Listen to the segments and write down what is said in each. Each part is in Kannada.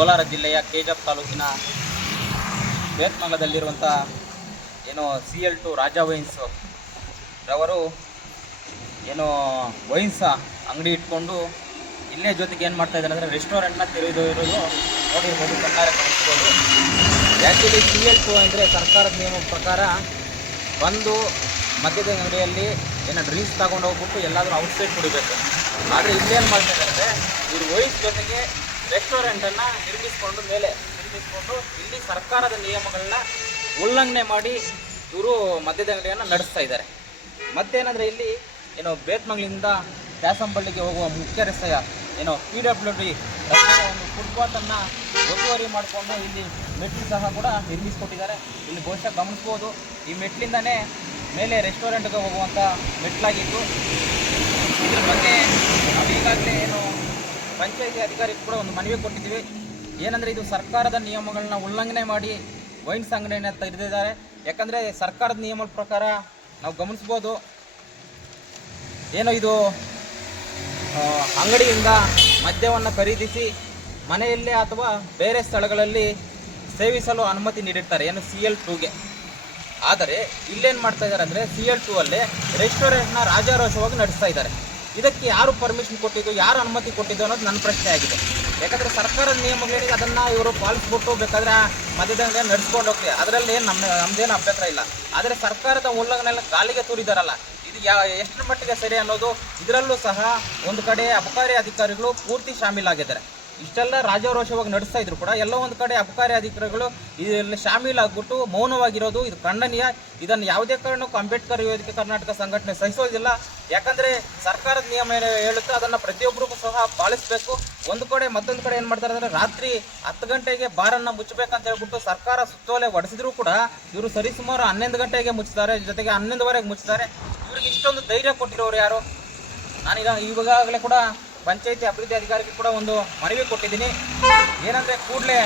ಕೋಲಾರ ಜಿಲ್ಲೆಯ ಕೆಜಪ್ ತಾಲೂಕಿನ ಬೇತ್ಮಂಗಲದಲ್ಲಿರುವಂಥ ಏನು CL2 ರಾಜಾ ವೈನ್ಸ್ ರವರು ಏನು ವೈನ್ಸ್ ಅಂಗಡಿ ಇಟ್ಕೊಂಡು ಇಲ್ಲೇ ಜೊತೆಗೆ ಏನು ಮಾಡ್ತಾ ಇದ್ದಾರೆ ಅಂದರೆ ರೆಸ್ಟೋರೆಂಟ್ನ ತೆರೆದಿರೋದು ನೋಡಿರ್ಬೋದು, ಕಣ್ಣಾರೆ ಕಾಣಿಸ್ಬೋದು. ಆ್ಯಕ್ಚುಲಿ CL2 ಅಂದರೆ ಸರ್ಕಾರದ ನಿಯಮ ಪ್ರಕಾರ ಬಂದು ಮದ್ಯದ ಅಂಗಡಿಯಲ್ಲಿ ಏನೋ ಡ್ರಿಂಕ್ಸ್ ತಗೊಂಡು ಹೋಗ್ಬಿಟ್ಟು ಎಲ್ಲಾದರೂ ಔಟ್ಸೈಡ್ ಕುಡಿಬೇಕು. ಆದರೆ ಇಲ್ಲೇನು ಮಾಡ್ತಾ ಇದ್ದಾರೆ ಅಂದರೆ ಇವ್ರು ವೈನ್ಸ್ ಜೊತೆಗೆ ರೆಸ್ಟೋರೆಂಟನ್ನು ನಿರ್ಮಿಸ್ಕೊಂಡು ಇಲ್ಲಿ ಸರ್ಕಾರದ ನಿಯಮಗಳನ್ನ ಉಲ್ಲಂಘನೆ ಮಾಡಿ ಇವರು ಮದ್ಯದ ಅಂಗಡಿಯನ್ನು ನಡೆಸ್ತಾ ಇದ್ದಾರೆ. ಮತ್ತೇನಂದರೆ ಇಲ್ಲಿ ಏನೋ ಬೇತ್ಮಂಗ್ಲಿಂದ ಕ್ಯಾಸಂಬಳ್ಳಿಗೆ ಹೋಗುವ ಮುಖ್ಯ ರಸ್ತೆಯ ಏನೋ PWD ರಸ್ತೆಯ ಒಂದು ಫುಟ್ಪಾತನ್ನು ಒತ್ತುವರಿ ಮಾಡಿಕೊಂಡು ಇಲ್ಲಿ ಮೆಟ್ಲು ಸಹ ಕೂಡ ನಿರ್ಮಿಸಿಕೊಟ್ಟಿದ್ದಾರೆ. ಇಲ್ಲಿ ಬಹುಶಃ ಗಮನಿಸ್ಬೋದು, ಈ ಮೆಟ್ಲಿಂದನೇ ಮೇಲೆ ರೆಸ್ಟೋರೆಂಟ್ಗೆ ಹೋಗುವಂಥ ಮೆಟ್ಲಾಗಿದ್ದು. ಇದ್ರ ಬಗ್ಗೆ ನಾವು ಈಗಾಗಲೇ ಏನು ಪಂಚಾಯಿತಿ ಅಧಿಕಾರಿಗೆ ಕೂಡ ಒಂದು ಮನವಿ ಕೊಟ್ಟಿದ್ದೀವಿ. ಏನಂದರೆ ಇದು ಸರ್ಕಾರದ ನಿಯಮಗಳನ್ನ ಉಲ್ಲಂಘನೆ ಮಾಡಿ ವೈನ್ಸ್ ಅಂಗಡಿಯನ್ನು ತೆರೆದಿದ್ದಾರೆ. ಯಾಕಂದರೆ ಸರ್ಕಾರದ ನಿಯಮದ ಪ್ರಕಾರ ನಾವು ಗಮನಿಸ್ಬೋದು, ಏನೋ ಇದು ಅಂಗಡಿಯಿಂದ ಮದ್ಯವನ್ನು ಖರೀದಿಸಿ ಮನೆಯಲ್ಲೇ ಅಥವಾ ಬೇರೆ ಸ್ಥಳಗಳಲ್ಲಿ ಸೇವಿಸಲು ಅನುಮತಿ ನೀಡಿರ್ತಾರೆ, ಏನು CL2ಗೆ. ಆದರೆ ಇಲ್ಲೇನು ಮಾಡ್ತಾ ಇದ್ದಾರೆ ಅಂದರೆ CL2 ಅಲ್ಲೇ ರೆಸ್ಟೋರೆಂಟ್ನ ರಾಜಾರೋಷವಾಗಿ ನಡೆಸ್ತಾ ಇದ್ದಾರೆ. ಇದಕ್ಕೆ ಯಾರು ಪರ್ಮಿಷನ್ ಕೊಟ್ಟಿದ್ದು, ಯಾರು ಅನುಮತಿ ಕೊಟ್ಟಿದ್ದು ಅನ್ನೋದು ನನ್ನ ಪ್ರಶ್ನೆ ಆಗಿದೆ. ಯಾಕಂದರೆ ಸರ್ಕಾರದ ನಿಯಮಗಳಿಗೆ ಅದನ್ನು ಇವರು ಪಾಲಿಸ್ಬಿಟ್ಟು ಬೇಕಾದರೆ ಮದ್ಯದ ಅಂಗಡಿಯನ್ನು ನಡೆಸ್ಕೊಂಡು ಹೋಗ್ತೀವಿ, ಅದರಲ್ಲಿ ನಮ್ಮದೇನು ಅಭ್ಯಂತರ ಇಲ್ಲ. ಆದರೆ ಸರ್ಕಾರದ ಉಲ್ಲಂಘನೆಲ್ಲ ಗಾಳಿಗೆ ತೂರಿದಾರಲ್ಲ, ಇದು ಎಷ್ಟರ ಮಟ್ಟಿಗೆ ಸರಿ ಅನ್ನೋದು ಇದರಲ್ಲೂ ಸಹ ಒಂದು ಕಡೆ ಅಬಕಾರಿ ಅಧಿಕಾರಿಗಳು ಪೂರ್ತಿ ಶಾಮೀಲಾಗಿದ್ದಾರೆ. ಇಷ್ಟೆಲ್ಲ ರಾಜಾರೋಷವಾಗಿ ನಡೆಸ್ತಾ ಇದ್ರು ಕೂಡ ಎಲ್ಲೋ ಒಂದು ಕಡೆ ಅಬಕಾರಿ ಅಧಿಕಾರಿಗಳು ಇದರಲ್ಲಿ ಶಾಮೀಲಾಗ್ಬಿಟ್ಟು ಮೌನವಾಗಿರೋದು ಇದು ಖಂಡನೀಯ. ಇದನ್ನು ಯಾವುದೇ ಕಾರಣಕ್ಕೂ ಅಂಬೇಡ್ಕರ್ ವೇದಿಕೆ ಕರ್ನಾಟಕ ಸಂಘಟನೆ ಸಹಿಸೋದಿಲ್ಲ. ಯಾಕಂದರೆ ಸರ್ಕಾರದ ನಿಯಮ ಏನು ಹೇಳುತ್ತೋ ಅದನ್ನು ಪ್ರತಿಯೊಬ್ಬರಿಗೂ ಸಹ ಪಾಲಿಸಬೇಕು. ಒಂದು ಕಡೆ ಮತ್ತೊಂದು ಕಡೆ ಏನು ಮಾಡ್ತಾರೆ ಅಂದರೆ ರಾತ್ರಿ 10 ಗಂಟೆಗೆ ಬಾರನ್ನು ಮುಚ್ಚಬೇಕಂತ ಹೇಳ್ಬಿಟ್ಟು ಸರ್ಕಾರ ಸುತ್ತೋಲೆ ಹೊಡೆಸಿದ್ರು ಕೂಡ ಇವರು ಸರಿಸುಮಾರು 11 ಗಂಟೆಗೆ ಮುಚ್ತಾರೆ, ಜೊತೆಗೆ 11ವರೆಗೆ ಮುಚ್ತಾರೆ. ಇವ್ರಿಗೆ ಇಷ್ಟೊಂದು ಧೈರ್ಯ ಕೊಟ್ಟಿರೋರು ಯಾರು? ನಾನೀಗ ಇವಾಗಲೇ ಕೂಡ ಪಂಚಾಯಿತಿ ಅಭಿವೃದ್ಧಿ ಅಧಿಕಾರಿಗೆ ಕೂಡ ಒಂದು ಮನವಿ ಕೊಟ್ಟಿದ್ದೀನಿ. ಏನಂದರೆ ಕೂಡಲೇ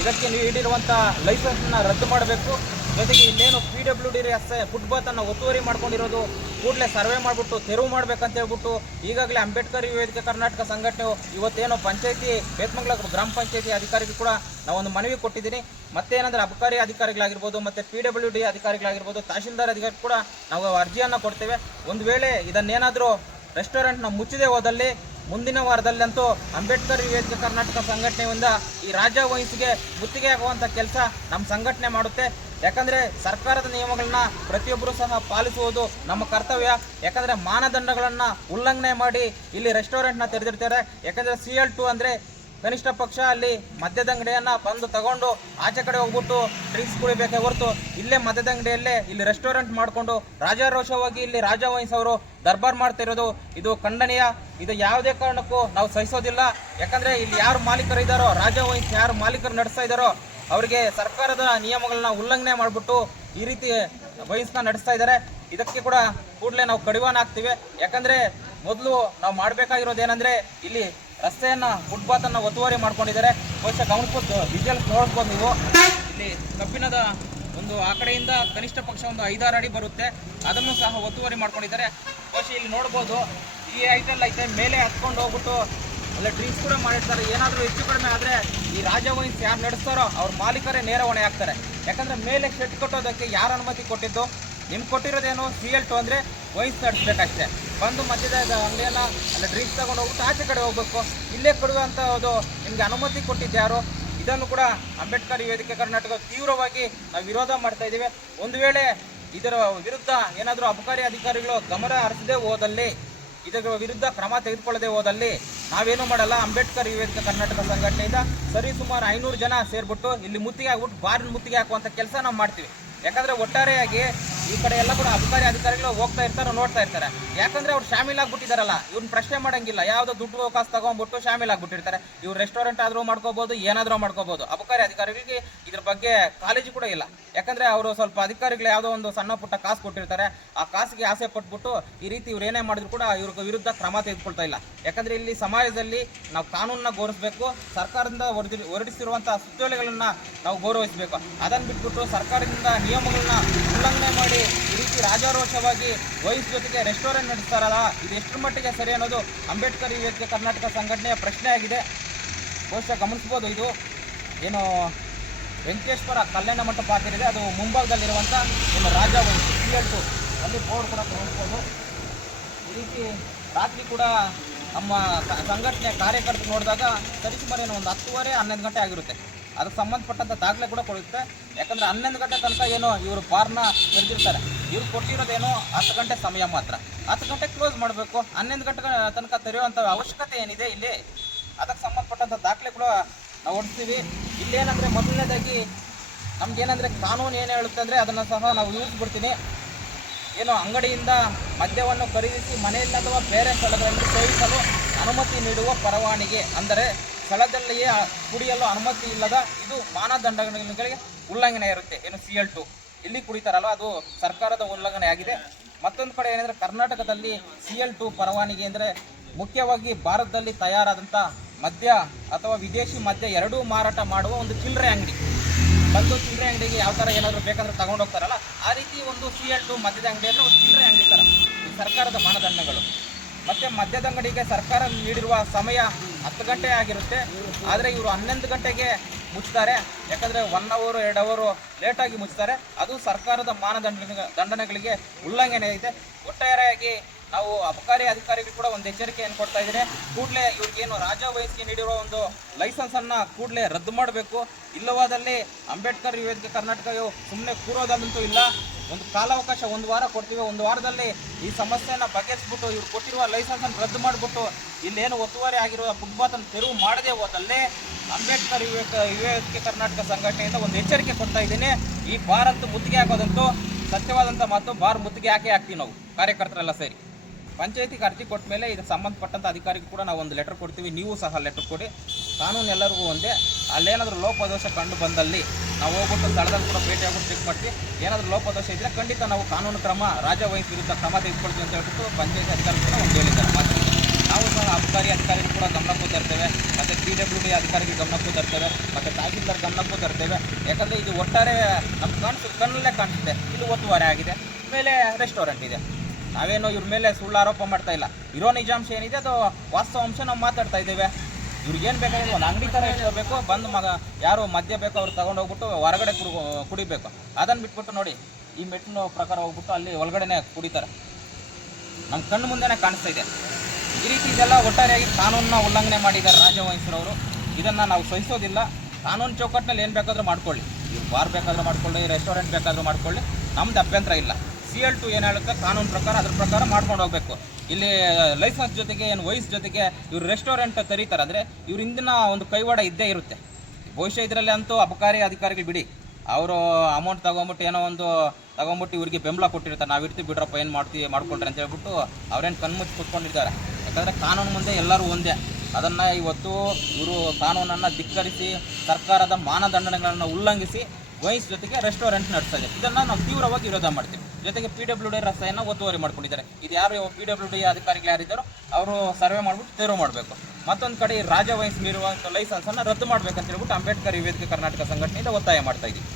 ಇದಕ್ಕೆ ನೀಡಿರುವಂಥ ಲೈಸೆನ್ಸನ್ನು ರದ್ದು ಮಾಡಬೇಕು. ಜೊತೆಗೆ ಇಲ್ಲೇನು PWD ರಸ್ತೆ ಫುಟ್ಪಾತನ್ನು ಒತ್ತುವರಿ ಮಾಡ್ಕೊಂಡಿರೋದು ಕೂಡಲೇ ಸರ್ವೆ ಮಾಡಿಬಿಟ್ಟು ತೆರವು ಮಾಡಬೇಕಂತ ಹೇಳ್ಬಿಟ್ಟು ಈಗಾಗಲೇ ಅಂಬೇಡ್ಕರ್ ವೇದಿಕೆ ಕರ್ನಾಟಕ ಸಂಘಟನೆ ಇವತ್ತೇನೋ ಪಂಚಾಯಿತಿ ಬೇತ್ಮಂಗಲ ಗ್ರಾಮ ಪಂಚಾಯಿತಿ ಅಧಿಕಾರಿಗೆ ಕೂಡ ನಾವೊಂದು ಮನವಿ ಕೊಟ್ಟಿದ್ದೀನಿ. ಮತ್ತೇನಂದರೆ ಅಬಕಾರಿ ಅಧಿಕಾರಿಗಳಾಗಿರ್ಬೋದು, ಮತ್ತು PWD ಅಧಿಕಾರಿಗಳಾಗಿರ್ಬೋದು, ತಹಶೀಲ್ದಾರ್ ಅಧಿಕಾರಿ ಕೂಡ ನಾವು ಅರ್ಜಿಯನ್ನು ಕೊಡ್ತೇವೆ. ಒಂದು ವೇಳೆ ಇದನ್ನೇನಾದರೂ ರೆಸ್ಟೋರೆಂಟ್ನ ಮುಚ್ಚದೆ ಹೋದಲ್ಲಿ ಮುಂದಿನ ವಾರದಲ್ಲಂತೂ ಅಂಬೇಡ್ಕರ್ ವೇದಿಕೆ ಕರ್ನಾಟಕ ಸಂಘಟನೆಯಿಂದ ಈ ರಾಜಾ ವೈನ್ಸ್ಗೆ ಮುತ್ತಿಗೆ ಆಗುವಂಥ ಕೆಲಸ ನಮ್ಮ ಸಂಘಟನೆ ಮಾಡುತ್ತೆ. ಯಾಕಂದರೆ ಸರ್ಕಾರದ ನಿಯಮಗಳನ್ನ ಪ್ರತಿಯೊಬ್ಬರೂ ಸಹ ಪಾಲಿಸುವುದು ನಮ್ಮ ಕರ್ತವ್ಯ. ಯಾಕಂದರೆ ಮಾನದಂಡಗಳನ್ನು ಉಲ್ಲಂಘನೆ ಮಾಡಿ ಇಲ್ಲಿ ರೆಸ್ಟೋರೆಂಟ್ನ ತೆರೆದಿರ್ತಾರೆ. ಯಾಕಂದರೆ CL2 ಅಂದರೆ ಕನಿಷ್ಠ ಪಕ್ಷ ಅಲ್ಲಿ ಮದ್ಯದ ಅಂಗಡಿಯನ್ನು ಬಂದು ತಗೊಂಡು ಆಚೆ ಕಡೆ ಹೋಗ್ಬಿಟ್ಟು ಡ್ರಿಂಕ್ಸ್ ಕುಡಿಬೇಕೇ ಹೊರತು ಇಲ್ಲೇ ಮದ್ಯದ ಅಂಗಡಿಯಲ್ಲೇ ಇಲ್ಲಿ ರೆಸ್ಟೋರೆಂಟ್ ಮಾಡಿಕೊಂಡು ರಾಜಾರೋಷವಾಗಿ ಇಲ್ಲಿ ರಾಜಾ ವೈನ್ಸ್ ಅವರು ದರ್ಬಾರ್ ಮಾಡ್ತಾ ಇರೋದು ಇದು ಖಂಡನೀಯ. ಇದು ಯಾವುದೇ ಕಾರಣಕ್ಕೂ ನಾವು ಸಹಿಸೋದಿಲ್ಲ. ಯಾಕಂದರೆ ಇಲ್ಲಿ ಯಾರು ಮಾಲೀಕರು ಇದ್ದಾರೋ, ರಾಜಾ ವೈನ್ಸ್ ಯಾರು ಮಾಲೀಕರು ನಡೆಸ್ತಾ ಇದ್ದಾರೋ ಅವರಿಗೆ ಸರ್ಕಾರದ ನಿಯಮಗಳನ್ನ ಉಲ್ಲಂಘನೆ ಮಾಡಿಬಿಟ್ಟು ಈ ರೀತಿ ವೈನ್ಸ್ನ ನಡೆಸ್ತಾ ಇದ್ದಾರೆ. ಇದಕ್ಕೆ ಕೂಡ ಕೂಡಲೇ ನಾವು ಕಡಿವಾಣ ಹಾಕ್ತೀವಿ. ಯಾಕಂದರೆ ಮೊದಲು ನಾವು ಮಾಡಬೇಕಾಗಿರೋದು ಏನಂದರೆ ಇಲ್ಲಿ ರಸ್ತೆಯನ್ನು ಫುಟ್ಪಾತನ್ನು ಒತ್ತುವರಿ ಮಾಡ್ಕೊಂಡಿದ್ದಾರೆ. ಬಹುಶಃ ಗಮನಿಸ್ಬೋದು, ವಿಜುವಲ್ಸ್ ನೋಡ್ಬೋದು ನೀವು. ಇಲ್ಲಿ ಕಬ್ಬಿಣದ ಒಂದು ಆ ಕಡೆಯಿಂದ ಕನಿಷ್ಠ ಪಕ್ಷ ಒಂದು 5-6 ಅಡಿ ಬರುತ್ತೆ, ಅದನ್ನು ಸಹ ಒತ್ತುವರಿ ಮಾಡ್ಕೊಂಡಿದ್ದಾರೆ. ಬಹುಶಃ ಇಲ್ಲಿ ನೋಡ್ಬೋದು, ಈ ಐಟಲ್ ಐತೆ ಮೇಲೆ ಹತ್ಕೊಂಡು ಹೋಗ್ಬಿಟ್ಟು ಅಲ್ಲ ಡ್ರಿಂಕ್ಸ್ ಕೂಡ ಮಾಡಿರ್ತಾರೆ. ಏನಾದರೂ ಹೆಚ್ಚು ಕಡಿಮೆ ಆದರೆ ಈ ರಾಜಾ ವೈನ್ಸ್ ಯಾರು ನಡೆಸ್ತಾರೋ ಅವ್ರ ಮಾಲೀಕರೇ ನೇರ ಹೊಣೆ ಆಗ್ತಾರೆ. ಯಾಕಂದರೆ ಮೇಲೆ ಶೆಡ್ ಕಟ್ಟೋದಕ್ಕೆ ಯಾರು ಅನುಮತಿ ಕೊಟ್ಟಿದ್ದು? ನಿಮ್ಗೆ ಕೊಟ್ಟಿರೋದೇನು CL2 ಅಂದರೆ ವೈನ್ಸ್ ನಡೆಸ್ಬೇಕಷ್ಟೇ. ಬಂದು ಮಧ್ಯದ ಅಂಗಡಿಯನ್ನು ಅಲ್ಲ ಡ್ರಿಂಕ್ಸ್ ತಗೊಂಡು ಹೋಗ್ಬಿಟ್ಟು ಆಚೆ ಕಡೆ ಹೋಗ್ಬೇಕು. ಇಲ್ಲೇ ಕೊಡುವಂಥದ್ದು ನಿಮಗೆ ಅನುಮತಿ ಕೊಟ್ಟಿದ್ದು ಯಾರು? ಇದನ್ನು ಕೂಡ ಅಂಬೇಡ್ಕರ್ ವೇದಿಕೆ ಕರ್ನಾಟಕ ತೀವ್ರವಾಗಿ ನಾವು ವಿರೋಧ ಮಾಡ್ತಾ ಇದ್ದೀವಿ. ಒಂದು ವೇಳೆ ಇದರ ವಿರುದ್ಧ ಏನಾದರೂ ಅಬಕಾರಿ ಅಧಿಕಾರಿಗಳು ಗಮನ ಹರಿಸದೇ ಹೋದಲ್ಲಿ, ಇದರ ವಿರುದ್ಧ ಕ್ರಮ ತೆಗೆದುಕೊಳ್ಳದೆ ಹೋದಲ್ಲಿ ನಾವೇನು ಮಾಡಲ್ಲ. ಅಂಬೇಡ್ಕರ್ ವೇದಿಕೆ ಕರ್ನಾಟಕ ಸಂಘಟನೆಯಿಂದ ಸರಿಸುಮಾರು 500 ಜನ ಸೇರಿಬಿಟ್ಟು ಇಲ್ಲಿ ಮುತ್ತಿಗೆ ಆಗ್ಬಿಟ್ಟು ಬಾರಿನ ಮುತ್ತಿಗೆ ಹಾಕುವಂಥ ಕೆಲಸ ನಾವು ಮಾಡ್ತೀವಿ. ಯಾಕಂದರೆ ಒಟ್ಟಾರೆಯಾಗಿ ಈ ಕಡೆ ಎಲ್ಲ ಕೂಡ ಅಬಕಾರಿ ಅಧಿಕಾರಿಗಳು ಹೋಗ್ತಾ ಇರ್ತಾರೆ, ನೋಡ್ತಾ ಇರ್ತಾರೆ. ಯಾಕಂದರೆ ಅವ್ರು ಶಾಮೀಲಾಗ್ಬಿಟ್ಟಿದ್ದಾರಲ್ಲ, ಇವ್ರನ್ನ ಪ್ರಶ್ನೆ ಮಾಡೋಂಗಿಲ್ಲ. ಯಾವುದೋ ದುಡ್ಡು ಕಾಸು ತಗೊಂಡ್ಬಿಟ್ಟು ಶಾಮೀಲಾಗ್ಬಿಟ್ಟಿರ್ತಾರೆ. ಇವ್ರು ರೆಸ್ಟೋರೆಂಟ್ ಆದರೂ ಮಾಡ್ಕೋಬೋದು, ಏನಾದರೂ ಮಾಡ್ಕೋಬೋದು. ಅಬಕಾರಿ ಅಧಿಕಾರಿಗಳಿಗೆ ಇದ್ರ ಬಗ್ಗೆ ಕಾಳಜಿ ಕೂಡ ಇಲ್ಲ. ಯಾಕಂದರೆ ಅವರು ಸ್ವಲ್ಪ ಅಧಿಕಾರಿಗಳು ಯಾವುದೋ ಒಂದು ಸಣ್ಣ ಪುಟ್ಟ ಕಾಸು ಕೊಟ್ಟಿರ್ತಾರೆ, ಆ ಕಾಸಿಗೆ ಆಸೆ ಪಟ್ಬಿಟ್ಟು ಈ ರೀತಿ ಇವ್ರು ಏನೇ ಮಾಡಿದ್ರು ಕೂಡ ಇವ್ರ ವಿರುದ್ಧ ಕ್ರಮ ತೆಗೆದುಕೊಳ್ತಾ ಇಲ್ಲ. ಯಾಕಂದರೆ ಇಲ್ಲಿ ಸಮಾಜದಲ್ಲಿ ನಾವು ಕಾನೂನನ್ನ ಗೌರವಿಸಬೇಕು, ಸರ್ಕಾರದಿಂದ ಹೊರಡಿಸಿರುವಂಥ ಸುತ್ತೋಲೆಗಳನ್ನು ನಾವು ಗೌರವಿಸಬೇಕು. ಅದನ್ನು ಬಿಟ್ಬಿಟ್ಟು ಸರ್ಕಾರದಿಂದ ನಿಯಮಗಳನ್ನ ಉಲ್ಲಂಘನೆ ಮಾಡಿ ಈ ರೀತಿ ರಾಜಾರೋಷವಾಗಿ ವೈನ್ಸ್ ಜೊತೆಗೆ ರೆಸ್ಟೋರೆಂಟ್ ನಡೆಸ್ತಾರಲ್ಲ, ಇದು ಎಷ್ಟರ ಮಟ್ಟಿಗೆ ಸರಿ ಅನ್ನೋದು ಅಂಬೇಡ್ಕರ್ ವೇದಿಕೆ ಕರ್ನಾಟಕ ಸಂಘಟನೆಯ ಪ್ರಶ್ನೆ ಆಗಿದೆ. ಬಹುಶಃ ಗಮನಿಸ್ಬೋದು, ಇದು ಏನು ವೆಂಕಟೇಶ್ವರ ಕಲ್ಯಾಣ ಮಂಟಪ ಹಾಕಿರಿದೆ, ಅದು ಮುಂಭಾಗದಲ್ಲಿರುವಂಥ ಏನು ರಾಜ ವೈನ್ಸ್ CL2 ಅಲ್ಲಿ ಬೋರ್ಡ್ ಕೂಡ ನೋಡ್ಬೋದು. ಈ ರೀತಿ ರಾತ್ರಿ ಕೂಡ ನಮ್ಮ ಸಂಘಟನೆಯ ಕಾರ್ಯಕರ್ತರು ನೋಡಿದಾಗ ಸರಿಸುಮಾರು ಏನು ಒಂದು 10:30-11 ಗಂಟೆ ಆಗಿರುತ್ತೆ. ಅದಕ್ಕೆ ಸಂಬಂಧಪಟ್ಟಂಥ ದಾಖಲೆ ಕೂಡ ಕೊಡುತ್ತೆ. ಯಾಕಂದರೆ 11 ಗಂಟೆ ತನಕ ಏನೋ ಇವರು ಬಾರ್ನ ತೆರೆದಿರ್ತಾರೆ. ಇವ್ರು ಕೊಟ್ಟಿರೋದೇನೋ 10 ಗಂಟೆ ಸಮಯ ಮಾತ್ರ. 10 ಗಂಟೆ ಕ್ಲೋಸ್ ಮಾಡಬೇಕು. 11 ಗಂಟೆ ತನಕ ತೆರೆಯುವಂಥ ಅವಶ್ಯಕತೆ ಏನಿದೆ ಇಲ್ಲಿ, ಅದಕ್ಕೆ ಸಂಬಂಧಪಟ್ಟಂಥ ದಾಖಲೆ ಕೂಡ ನಾವು ಹೊಡ್ತೀವಿ. ಇಲ್ಲೇನಂದರೆ ಮೊದಲನೇದಾಗಿ ನಮ್ಗೇನಂದರೆ ಕಾನೂನು ಏನು ಹೇಳುತ್ತೆ ಅಂದರೆ ಅದನ್ನು ಸಹ ನಾವು ಬಿಡ್ತೀನಿ. ಏನು ಅಂಗಡಿಯಿಂದ ಮದ್ಯವನ್ನು ಖರೀದಿಸಿ ಮನೆಯಲ್ಲಿ ಅಥವಾ ಬೇರೆ ಸ್ಥಳಗಳಲ್ಲಿ ಸೇವಿಸಲು ಅನುಮತಿ ನೀಡುವ ಪರವಾನಗಿ, ಅಂದರೆ ಸ್ಥಳದಲ್ಲಿಯೇ ಕುಡಿಯಲು ಅನುಮತಿ ಇಲ್ಲದ ಇದು ಮಾನದಂಡಗಳಿಗೆ ಉಲ್ಲಂಘನೆ ಇರುತ್ತೆ. ಏನು CL2 ಇಲ್ಲಿ ಕುಡಿತಾರಲ್ಲ ಅದು ಸರ್ಕಾರದ ಉಲ್ಲಂಘನೆ ಆಗಿದೆ. ಮತ್ತೊಂದು ಕಡೆ ಏನಂದರೆ ಕರ್ನಾಟಕದಲ್ಲಿ CL2 ಪರವಾನಗಿ ಅಂದರೆ ಮುಖ್ಯವಾಗಿ ಭಾರತದಲ್ಲಿ ತಯಾರಾದಂಥ ಮದ್ಯ ಅಥವಾ ವಿದೇಶಿ ಮದ್ಯ ಎರಡೂ ಮಾರಾಟ ಮಾಡುವ ಒಂದು ಚಿಲ್ಲರೆ ಅಂಗಡಿ. ಬಂದು ಚಿಲ್ಲರೆ ಅಂಗಡಿಗೆ ಯಾವ ಥರ ಏನಾದರೂ ಬೇಕಂದ್ರೆ ತಗೊಂಡು ಹೋಗ್ತಾರಲ್ಲ, ಆ ರೀತಿ ಒಂದು CL2 ಮದ್ಯದ ಅಂಗಡಿ ಅಂದರೆ ಒಂದು ಚಿಲ್ಲರೆ ಅಂಗಡಿ ಥರ ಈ ಸರ್ಕಾರದ ಮಾನದಂಡಗಳು. ಮತ್ತು ಮದ್ಯದ ಅಂಗಡಿಗೆ ಸರ್ಕಾರ ನೀಡಿರುವ ಸಮಯ 10 ಗಂಟೆ ಆಗಿರುತ್ತೆ. ಆದರೆ ಇವರು 11 ಗಂಟೆಗೆ ಮುಚ್ತಾರೆ. ಯಾಕಂದರೆ 1 ಅವರ್ 2 ಅವರ್ ಲೇಟಾಗಿ ಮುಚ್ತಾರೆ. ಅದು ಸರ್ಕಾರದ ದಂಡನೆಗಳಿಗೆ ಉಲ್ಲಂಘನೆ ಇದೆ. ಒಟ್ಟಾರೆಯಾಗಿ ನಾವು ಅಬಕಾರಿ ಅಧಿಕಾರಿಗಳು ಕೂಡ ಒಂದು ಎಚ್ಚರಿಕೆಯನ್ನು ಕೊಡ್ತಾ ಇದ್ದೇನೆ. ಕೂಡಲೇ ಇವ್ರಿಗೇನು ರಾಜ ವಯಸ್ಸಿಗೆ ನೀಡಿರುವ ಒಂದು ಲೈಸೆನ್ಸನ್ನು ಕೂಡಲೇ ರದ್ದು ಮಾಡಬೇಕು. ಇಲ್ಲವಾದಲ್ಲಿ ಅಂಬೇಡ್ಕರ್ ವೇದಿಕೆ ಕರ್ನಾಟಕ ಸುಮ್ಮನೆ ಕೂರೋದಂತೂ ಇಲ್ಲ. ಒಂದು ಕಾಲಾವಕಾಶ 1 ವಾರ ಕೊಡ್ತೀವಿ. 1 ವಾರದಲ್ಲಿ ಈ ಸಮಸ್ಯೆಯನ್ನು ಬಗೆಹರಿಸ್ಬಿಟ್ಟು ಇವ್ರು ಕೊಟ್ಟಿರುವ ಲೈಸೆನ್ಸನ್ನು ರದ್ದು ಮಾಡಿಬಿಟ್ಟು ಇಲ್ಲೇನು ಒತ್ತುವರಿ ಆಗಿರುವ ಫುಟ್ಪಾತನ್ನು ತೆರವು ಮಾಡದೆ ಹೋದಲ್ಲೇ ಅಂಬೇಡ್ಕರ್ ವೇದಿಕೆ ಕರ್ನಾಟಕ ಸಂಘಟನೆಯಿಂದ ಒಂದು ಎಚ್ಚರಿಕೆ ಕೊಡ್ತಾ ಇದ್ದೀನಿ. ಈ ಬಾರ್ ಮುತ್ತಿಗೆ ಹಾಕೋದಂತೂ ಸತ್ಯವಾದಂಥ ಮಾತು. ಬಾರ್ ಮುತ್ತಿಗೆ ಹಾಕ್ತೀವಿ ನಾವು ಕಾರ್ಯಕರ್ತರೆಲ್ಲ ಸೇರಿ. ಪಂಚಾಯತಿಗೆ ಅರ್ಜಿ ಕೊಟ್ಟ ಮೇಲೆ ಇದಕ್ಕೆ ಸಂಬಂಧಪಟ್ಟಂಥ ಅಧಿಕಾರಿಗೂ ಕೂಡ ನಾವು ಒಂದು ಲೆಟರ್ ಕೊಡ್ತೀವಿ. ನೀವು ಸಹ ಲೆಟರ್ ಕೊಡಿ. ಕಾನೂನು ಎಲ್ಲರಿಗೂ ಒಂದೇ. ಅಲ್ಲೇನಾದರೂ ಲೋಪದೋಷ ಕಂಡು ಬಂದಲ್ಲಿ ನಾವು ಹೋಗ್ಬಿಟ್ಟು ಸ್ಥಳದಲ್ಲಿ ಕೂಡ ಭೇಟಿ ಆಗ್ಬಿಟ್ಟು ಚೆಕ್ ಮಾಡ್ತೀವಿ. ಏನಾದರೂ ಲೋಪದೋಷ ಇದ್ದರೆ ಖಂಡಿತ ನಾವು ಕಾನೂನು ಕ್ರಮ ರಾಜ ವೈಸ್ ವಿರುದ್ಧ ಕ್ರಮ ತೆಗೆದುಕೊಳ್ತೀವಿ ಅಂತ ಹೇಳ್ಬಿಟ್ಟು ಪಂಚಾಯತಿ ಅಧಿಕಾರಿ ಕೂಡ ಒಂದು ಹೇಳಿದ್ದಾರೆ ಮಾತು. ನಾವು ಸಹ ಅಬಕಾರಿ ಅಧಿಕಾರಿಗಳು ಕೂಡ ಗಮನಕ್ಕೂ ತರ್ತೇವೆ, ಮತ್ತು PWD ಅಧಿಕಾರಿಗಳು ಗಮನಕ್ಕೂ ತರ್ತೇವೆ, ಮತ್ತು ತಹಸೀಲ್ದಾರ್ ಗಮನಕ್ಕೂ ತರ್ತೇವೆ. ಯಾಕಂದರೆ ಇದು ಒಟ್ಟಾರೆ ನಮ್ಗೆ ಕಣ್ಣಲ್ಲೇ ಕಾಣಿಸುತ್ತೆ. ಇದು ಒತ್ತುವರಿ ಆಗಿದೆ. ಮೇಲೆ ರೆಸ್ಟೋರೆಂಟ್ ಇದೆ. ನಾವೇನು ಇವ್ರ ಮೇಲೆ ಸುಳ್ಳು ಆರೋಪ ಮಾಡ್ತಾ ಇಲ್ಲ. ಇರೋ ನಿಜಾಂಶ ಏನಿದೆ ಅದು ವಾಸ್ತವಾಂಶ ನಾವು ಮಾತಾಡ್ತಾ ಇದ್ದೇವೆ. ಇವ್ರಿಗೇನು ಬೇಕಾಗಿದೆ ಒಂದು ಅಂಗಡಿ ಥರ ಇಟ್ಕೋಬೇಕು. ಬಂದು ಯಾರು ಮದ್ಯ ಬೇಕೋ ಅವ್ರು ತೊಗೊಂಡೋಗ್ಬಿಟ್ಟು ಹೊರಗಡೆ ಕುಡಿಬೇಕು. ಅದನ್ನು ಬಿಟ್ಬಿಟ್ಟು ನೋಡಿ ಈ ಮೆಟ್ಟಿನ ಪ್ರಕಾರ ಹೋಗ್ಬಿಟ್ಟು ಅಲ್ಲಿ ಒಳಗಡೆನೆ ಕುಡಿತಾರೆ. ನಮ್ಮ ಕಣ್ಣು ಮುಂದೆನೇ ಕಾಣಿಸ್ತಾ ಇದೆ. ಈ ರೀತಿ ಇದೆಲ್ಲ ಒಟ್ಟಾರೆಯಾಗಿ ಕಾನೂನನ್ನ ಉಲ್ಲಂಘನೆ ಮಾಡಿದ್ದಾರೆ ರಾಜವಂಶರವರು. ಇದನ್ನು ನಾವು ಸಹಿಸೋದಿಲ್ಲ. ಕಾನೂನು ಚೌಕಟ್ಟಿನಲ್ಲಿ ಏನು ಬೇಕಾದರೂ ಮಾಡ್ಕೊಳ್ಳಿ. ಇವ್ರು ಬಾರ್ ಬೇಕಾದರೂ ಮಾಡ್ಕೊಳ್ಳಿ, ರೆಸ್ಟೋರೆಂಟ್ ಬೇಕಾದರೂ ಮಾಡ್ಕೊಳ್ಳಿ, ನಮ್ದು ಅಭ್ಯಂತರ ಇಲ್ಲ. CL2 ಏನು ಹೇಳುತ್ತೆ ಕಾನೂನು ಪ್ರಕಾರ ಅದ್ರ ಪ್ರಕಾರ ಮಾಡ್ಕೊಂಡು ಹೋಗಬೇಕು. ಇಲ್ಲಿ ಲೈಸೆನ್ಸ್ ಜೊತೆಗೆ ಏನು ವಯಸ್ಸು ಜೊತೆಗೆ ಇವರು ರೆಸ್ಟೋರೆಂಟ್ ತೆರೀತಾರೆ ಅಂದರೆ ಇವ್ರ ಹಿಂದಿನ ಒಂದು ಕೈವಾಡ ಇದ್ದೇ ಇರುತ್ತೆ. ಬಹುಶಃ ಇದರಲ್ಲಿ ಅಂತೂ ಅಬಕಾರಿ ಅಧಿಕಾರಿಗಳು ಬಿಡಿ, ಅವರು ಅಮೌಂಟ್ ತೊಗೊಂಬಿಟ್ಟು ಏನೋ ಒಂದು ತೊಗೊಂಬಿಟ್ಟು ಇವ್ರಿಗೆ ಬೆಂಬಲ ಕೊಟ್ಟಿರ್ತಾರೆ. ನಾವು ಇರ್ತೀವಿ ಬಿಡ್ರಪ್ಪ, ಏನು ಮಾಡ್ಕೊಳ್ರಿ ಅಂತ ಹೇಳ್ಬಿಟ್ಟು ಅವ್ರೇನು ಕಣ್ಮುಚ್ಚಿ ಕೂತ್ಕೊಂಡಿದ್ದಾರೆ. ಯಾಕಂದರೆ ಕಾನೂನು ಮುಂದೆ ಎಲ್ಲರೂ ಒಂದೇ. ಅದನ್ನು ಇವತ್ತು ಇವರು ಕಾನೂನನ್ನು ಧಿಕ್ಕರಿಸಿ ಸರ್ಕಾರದ ಮಾನದಂಡನೆಗಳನ್ನು ಉಲ್ಲಂಘಿಸಿ ವೈನ್ಸ್ ಜೊತೆಗೆ ರೆಸ್ಟೋರೆಂಟ್ ನಡೆಸ್ತಾ ಇದೆ. ಇದನ್ನು ನಾವು ತೀವ್ರವಾಗಿ ವಿರೋಧ ಮಾಡ್ತೀವಿ. ಜೊತೆಗೆ PWD ರಸ್ತೆಯನ್ನು ಒತ್ತುವರಿ ಮಾಡ್ಕೊಂಡಿದ್ದಾರೆ. ಇದು ಯಾರು PWD ಅಧಿಕಾರಿಗಳು ಯಾರಿದ್ದಾರೋ ಅವರು ಸರ್ವೆ ಮಾಡಿಬಿಟ್ಟು ತೆರವು ಮಾಡಬೇಕು. ಮತ್ತೊಂದು ಕಡೆ ರಾಜ ವೈನ್ಸ್ ನೀಡುವಂಥ ಲೈಸೆನ್ಸನ್ನು ರದ್ದು ಮಾಡಬೇಕಂತ ಹೇಳ್ಬಿಟ್ಟು ಅಂಬೇಡ್ಕರ್ ವೇದಿಕೆ ಕರ್ನಾಟಕ ಸಂಘಟನೆಯಿಂದ ಒತ್ತಾಯ ಮಾಡ್ತಾ ಇದ್ದೀವಿ.